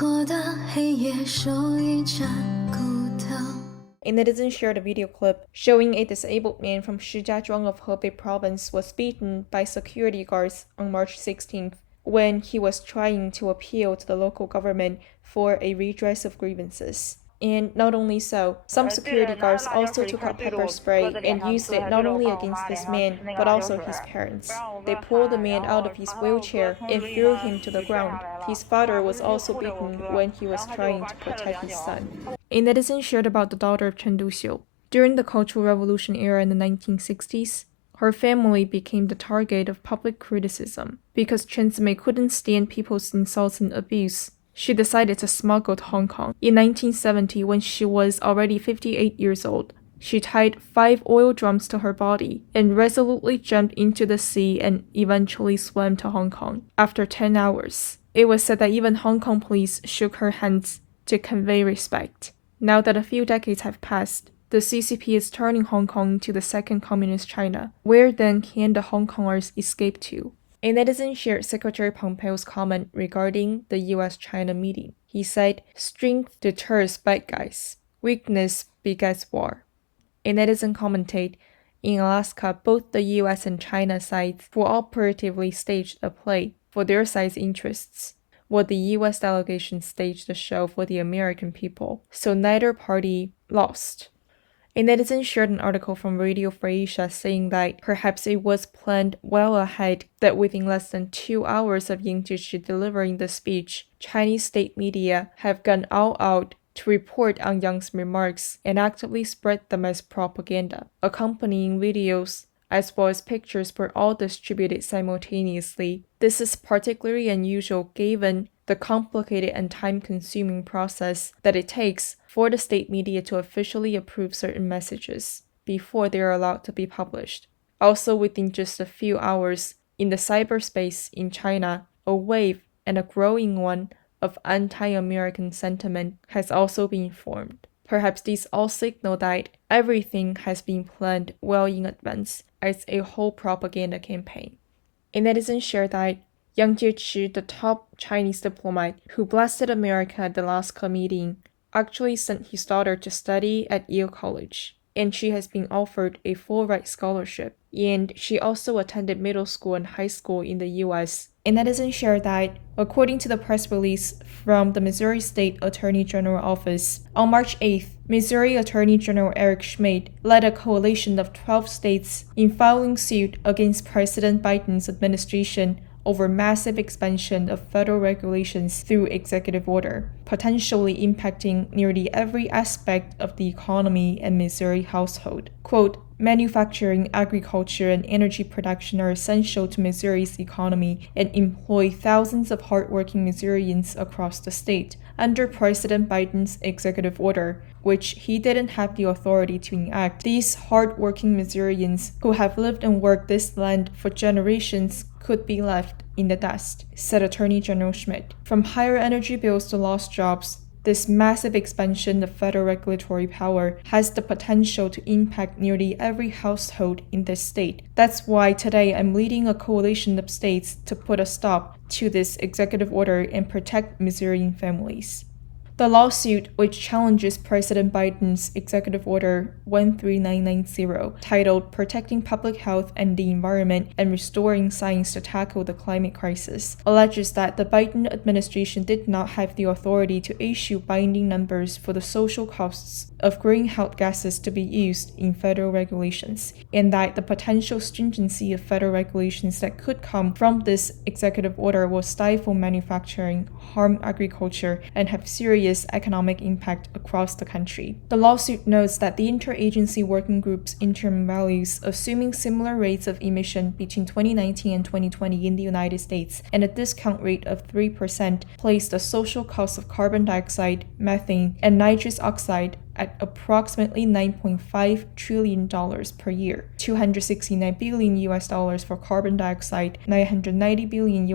A netizen shared a video clip showing a disabled man from Shijiazhuang of Hebei province was beaten by security guards on March 16th when he was trying to appeal to the local government for a redress of grievances. And not only so, some security guards also took out pepper spray and used it not only against this man, but also his parents. They pulled the man out of his wheelchair and threw him to the ground. His father was also beaten when he was trying to protect his son. A netizen shared about the daughter of Chen Duxiu. During the Cultural Revolution era in the 1960s, her family became the target of public criticism. Because Chen Zimei couldn't stand people's insults and abuse, she decided to smuggle to Hong Kong. In 1970, when she was already 58 years old, she tied 5 oil drums to her body and resolutely jumped into the sea and eventually swam to Hong Kong. After 10 hours, it was said that even Hong Kong police shook her hands to convey respect. Now that a few decades have passed, the CCP is turning Hong Kong into the second communist China. Where then can the Hong Kongers escape to? A netizen shared Secretary Pompeo's comment regarding the US-China meeting. He said, "Strength deters bad guys. Weakness begets war." A netizen commented, in Alaska, both the US and China sides cooperatively staged a play for their side's interests, while the US delegation staged the show for the American people, so neither party lost. A netizen shared an article from Radio Free Asia saying that perhaps it was planned well ahead that within less than 2 hours of Jiechi delivering the speech, Chinese state media have gone all out to report on Yang's remarks and actively spread them as propaganda. Accompanying videos as well as pictures were all distributed simultaneously. This is particularly unusual given the complicated and time-consuming process that it takes for the state media to officially approve certain messages before they are allowed to be published. Also, within just a few hours, in the cyberspace in China, a wave, and a growing one, of anti-American sentiment has also been formed. Perhaps these all signal that everything has been planned well in advance as a whole propaganda campaign. A netizen shared that Yang Jiechi, the top Chinese diplomat who blasted America at the Alaska meeting, actually sent his daughter to study at Yale College, and she has been offered a full-ride scholarship, and she also attended middle school and high school in the US. A netizen shared that, according to the press release from the Missouri State Attorney General Office, on March 8th, Missouri Attorney General Eric Schmidt led a coalition of 12 states in filing suit against President Biden's administration over massive expansion of federal regulations through executive order, potentially impacting nearly every aspect of the economy and Missouri household. Quote, "Manufacturing, agriculture, and energy production are essential to Missouri's economy and employ thousands of hardworking Missourians across the state. Under President Biden's executive order, which he didn't have the authority to enact, these hardworking Missourians who have lived and worked this land for generations could be left in the dust," said Attorney General Schmidt. From higher energy bills to lost jobs, this massive expansion of federal regulatory power has the potential to impact nearly every household in this state. That's why today I'm leading a coalition of states to put a stop to this executive order and protect Missourian families. The lawsuit, which challenges President Biden's Executive Order 13990, titled Protecting Public Health and the Environment and Restoring Science to Tackle the Climate Crisis, alleges that the Biden administration did not have the authority to issue binding numbers for the social costs of greenhouse gases to be used in federal regulations, and that the potential stringency of federal regulations that could come from this executive order will stifle manufacturing, harm agriculture, and have serious economic impact across the country. The lawsuit notes that the interagency working group's interim values, assuming similar rates of emission between 2019 and 2020 in the United States and a discount rate of 3%, placed the social cost of carbon dioxide, methane, and nitrous oxide at approximately $9.5 trillion per year, $269 billion for carbon dioxide, $990 billion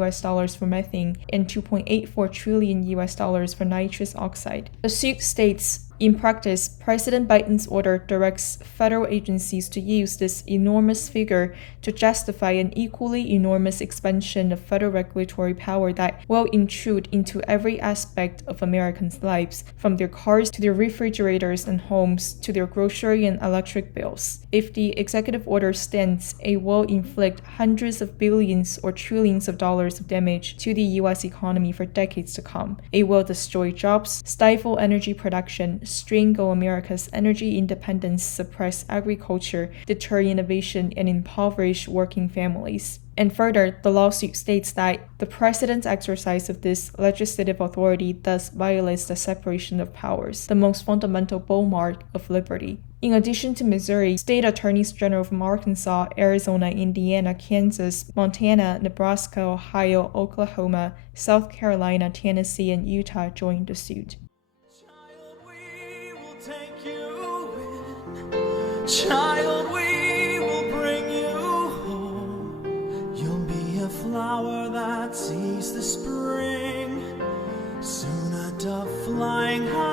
for methane, and $2.84 trillion for nitrous oxide. The suit states In practice, President Biden's order directs federal agencies to use this enormous figure to justify an equally enormous expansion of federal regulatory power that will intrude into every aspect of Americans' lives, from their cars to their refrigerators and homes to their grocery and electric bills. If the executive order stands, it will inflict hundreds of billions or trillions of dollars of damage to the U.S. economy for decades to come. It will destroy jobs, stifle energy production, strangle America's energy independence, suppress agriculture, deter innovation, and impoverish working families. And further, the lawsuit states that the president's exercise of this legislative authority thus violates the separation of powers, the most fundamental bulwark of liberty. In addition to Missouri, state attorneys general from Arkansas, Arizona, Indiana, Kansas, Montana, Nebraska, Ohio, Oklahoma, South Carolina, Tennessee, and Utah joined the suit. Child, we will take you in. Child, we will bring you home. You'll be a flower that sees the spring. Soon a dove flying high.